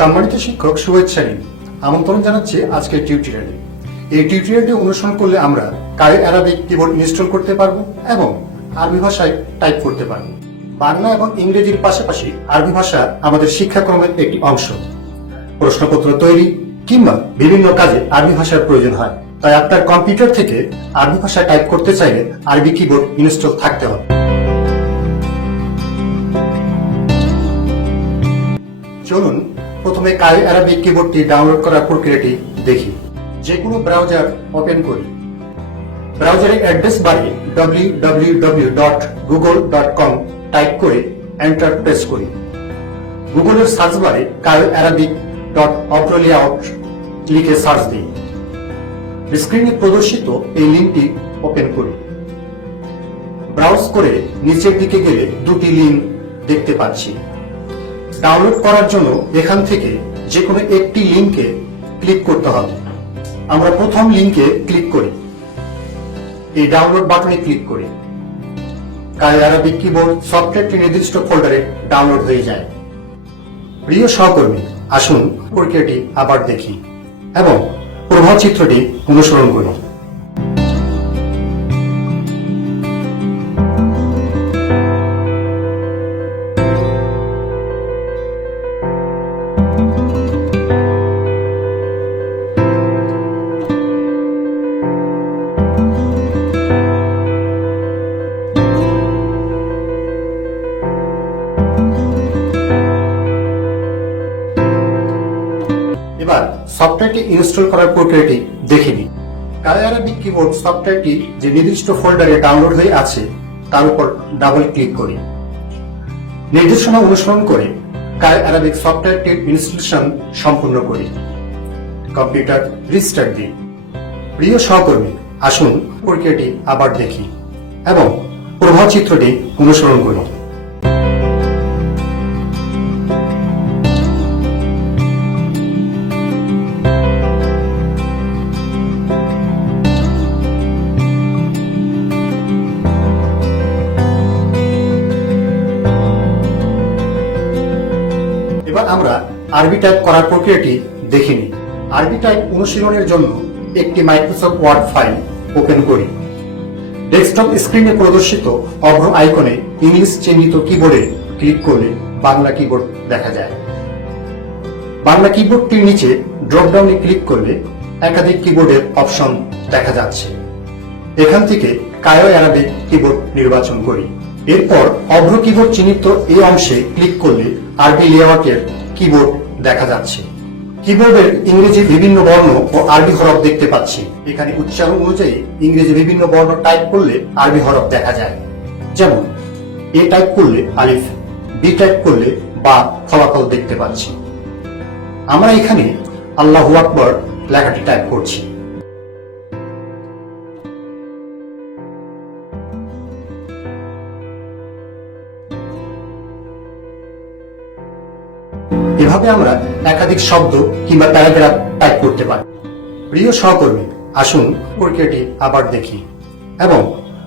সম্মানিত শিক্ষক, শুভেচ্ছা আমন্ত্রণ জানাচ্ছি আজকের টিউটোরিয়ালে। এই টিউটোরিয়ালটি অনুসরণ করলে আমরা কারি অ্যারাবিক কিবোর্ড ইনস্টল করতে পারব এবং আরবি ভাষায় টাইপ করতে পারব। বাংলা এবং ইংরেজির পাশাপাশি আরবি ভাষা আমাদের শিক্ষাক্রমের একটি অংশ। প্রশ্নপত্র তৈরি কিংবা বিভিন্ন কাজে আরবি ভাষার প্রয়োজন হয়। তাই আপনার কম্পিউটার থেকে আরবি ভাষায় টাইপ করতে চাইলে আরবি কিবোর্ড ইনস্টল থাকতে হবে। চলুন প্রথমে কারি অ্যারাবিক কিবোর্ডটি ডাউনলোড করার প্রক্রিয়াটি দেখি। যে কোনো ব্রাউজার ওপেন করি ব্রাউজারের অ্যাড্রেস বারে www.google.com টাইপ করে এন্টার প্রেস করি গুগলের সার্চ বারে কারি অ্যারাবিক ডট আউট লিখে সার্চ দিই স্ক্রিনে প্রদর্শিত এই লিঙ্কটি ওপেন করি ব্রাউজ করে নিচের দিকে গেলে দুটি লিঙ্ক দেখতে পাচ্ছি। ডাউনলোড করার জন্য এখান থেকে যে কোনো একটি লিঙ্কে ক্লিক করতে হবে। আমরা প্রথম লিঙ্কে ক্লিক করি। এই ডাউনলোড বাটনে ক্লিক করি। কাজ আরবিক কিবোর্ড, সফটওয়্যারটি নির্দিষ্ট ফোল্ডারে ডাউনলোড হয়ে যায়। প্রিয় সহকর্মী, আসুন প্রক্রিয়াটি আবার দেখি এবং প্রভাব চিত্রটি অনুসরণ করি সফটওয়্যারটি ইনস্টল করার প্রক্রিয়াটি দেখে নিই কারে আরবিক কিবোর্ড সফটওয়্যারটি যে নির্দিষ্ট ফোল্ডারে ডাউনলোড হয়ে আছে, তার উপর ডাবল ক্লিক করি। নির্দেশনা অনুসরণ করে কারে আরবিক সফটওয়্যারটির ইনস্টলেশন সম্পূর্ণ করি। কম্পিউটার রিস্টার্ট দিই। প্রিয় সহকর্মী, আসুন প্রক্রিয়াটি আবার দেখি এবং প্রভাব চিত্রটি অনুসরণ করি এবার আমরা আরবি টাইপ করার প্রক্রিয়াটি দেখে নিই। আরবি টাইপ অনুশীলনের জন্য একটি মাইক্রোসফট ওয়ার্ড ফাইল ওপেন করি। ডেস্কটপ স্ক্রিনে প্রদর্শিত অভ্র আইকনে ইংলিশ চিহ্নিত কিবোর্ডে ক্লিক করলে বাংলা কিবোর্ড দেখা যায়। বাংলা কিবোর্ডটির নিচে ড্রপডাউনে ক্লিক করলে একাধিক কিবোর্ডের অপশন দেখা যাচ্ছে। এখান থেকে কায়ো অ্যারাবিক কিবোর্ড নির্বাচন করি। এরপর অভ্র কিবোর্ড চিহ্নিত এই অংশে ক্লিক করলে আরবি লেআউটের কিবোর্ড দেখা যাচ্ছে। কিবোর্ডের ইংরেজি বিভিন্ন বর্ণ ও আরবি হরফ দেখতে পাচ্ছি। এখানে উচ্চারণ অনুযায়ী ইংরেজি বিভিন্ন বর্ণ টাইপ করলে আরবি হরফ দেখা যায়। যেমন এ টাইপ করলে আলিফ বি টাইপ করলে বা ফলাফল দেখতে পাচ্ছি। আমরা এখানে আল্লাহ আকবর লেখাটি টাইপ করছি। এভাবে আমরা একাধিক শব্দ কিংবা প্যারাগ্রাফ টাইপ করতে পারি। প্রিয় সহকর্মী, আসুন প্রক্রিয়াটি আবার দেখি এবং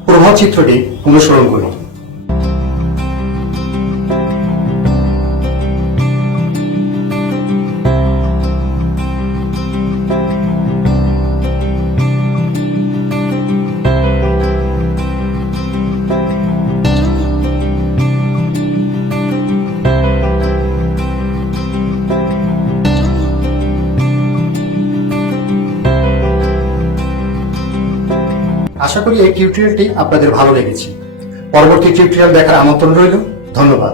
প্রভাব চিত্রটি অনুসরণ করি আশা করি এই টিউটোরিয়ালটি আপনাদের ভালো লেগেছে। পরবর্তী টিউটোরিয়াল দেখার আমন্ত্রণ রইল। ধন্যবাদ।